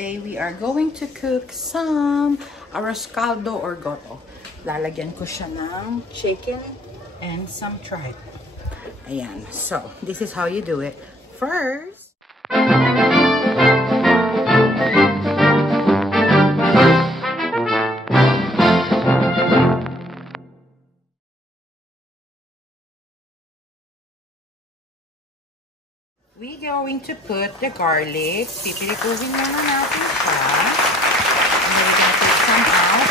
today we are going to cook some arroz caldo or goto. Lalagyan ko siya ng chicken and some tripe. Ayan. So, this is how you do it. First, we're going to put the garlic. Pipilikuhin muna natin siya. And then we're going to take some out.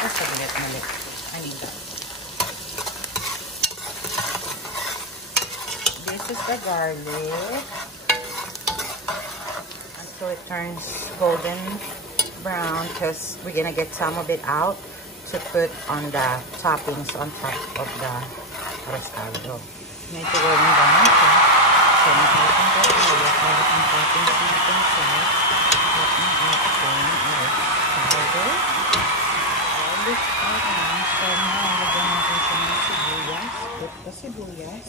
Just a bit, mali. I need that. This is the garlic. Until it turns golden brown, because we're going to get some of it out to put on the toppings on top of the arroz caldo. Medyo golden brown siya. So, natin ko ulit. Meron ang toppings dito sa at ng ating caldo. Garlic out na. So, nalagyan natin siya ng sibuyas. Put the sibuyas.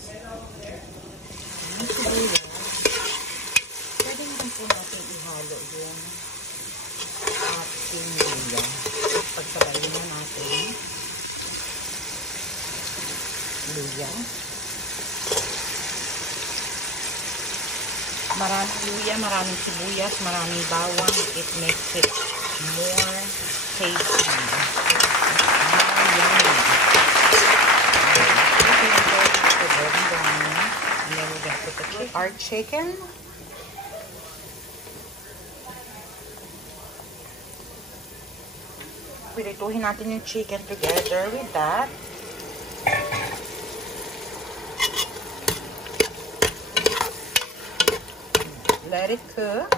Ang sibuyas. Pwede naman po natin ihalo yung ating luya. Pagsabayin na natin luya. Maraming luya, maraming sibuyas, maraming bawang. It makes it more tasty. And then we're going to put our chicken. Pirituhin natin yung chicken together with that. Let it cook,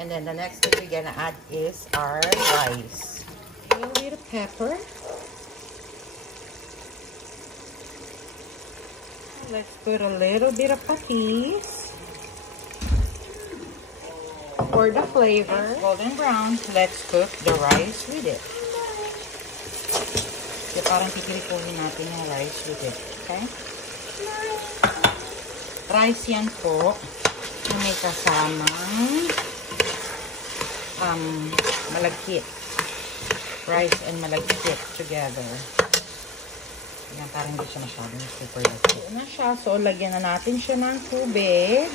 and then the next thing we're gonna add is our rice. A little bit of pepper. Let's put a little bit of patis for the flavor. Golden brown. Let's cook the rice with it. So, parang pipilipunin natin yung rice with it. Okay? Rice yan po. May kasamang malagkit. Rice and malagkit together. Yan, parang hindi siya masyadong super lagkit. Na siya. So, lagyan na natin siya ng tubig.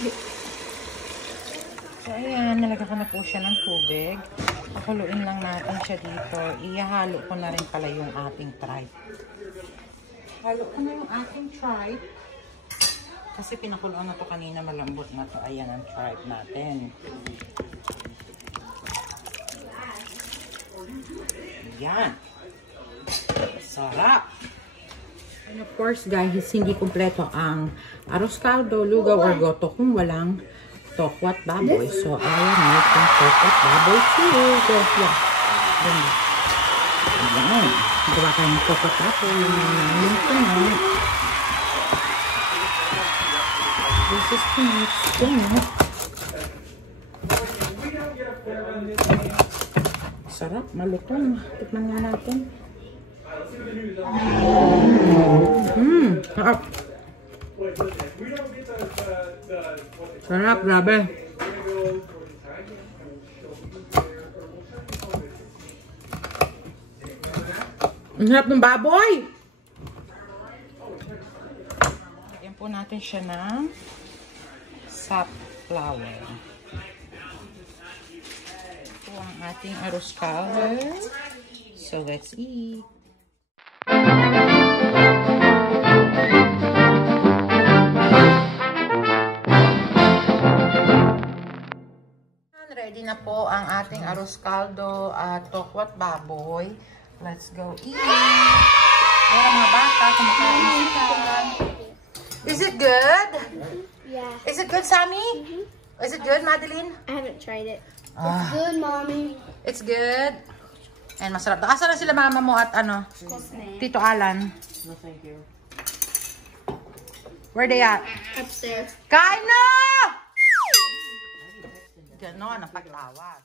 So, ayan. Nalagyan ko na po siya ng tubig. Pakuluin lang natin siya dito. Ihalo ko na rin pala yung ating tripe. Halo ko na yung ating tripe. Kasi pinakuluan na to kanina, malambot na to. Ayan ang tripe natin. Yan. Sarap. And of course guys, hindi kumpleto ang arroz caldo, lugaw, or goto kung walang tokwat baboy. So I am making tokwat baboy too. So yeah. Ayan. Gawa tayo ng tokwat baboy. Yung this is tonight. Sarap, malutong. Tikman nga natin. Sarap. Sarap, grabe. Ang sarap ng baboy. Lagyan po natin siya ng flour. Ito ang ating arroz caldo. So let's eat. Ready na po ang ating arroz caldo at tokwat baboy. Let's go eat. Meron mga bata, kumakain sila. Is it good? Yeah. Is it good, Sammy? Is it good, Madeline? I haven't tried it. It's good, Mommy. It's good. And masarap. Asa na sila mama mo at ano? Tito Alan? No, thank you. Where they at? Upstairs. Kain na! Ganon, ang pagtawag.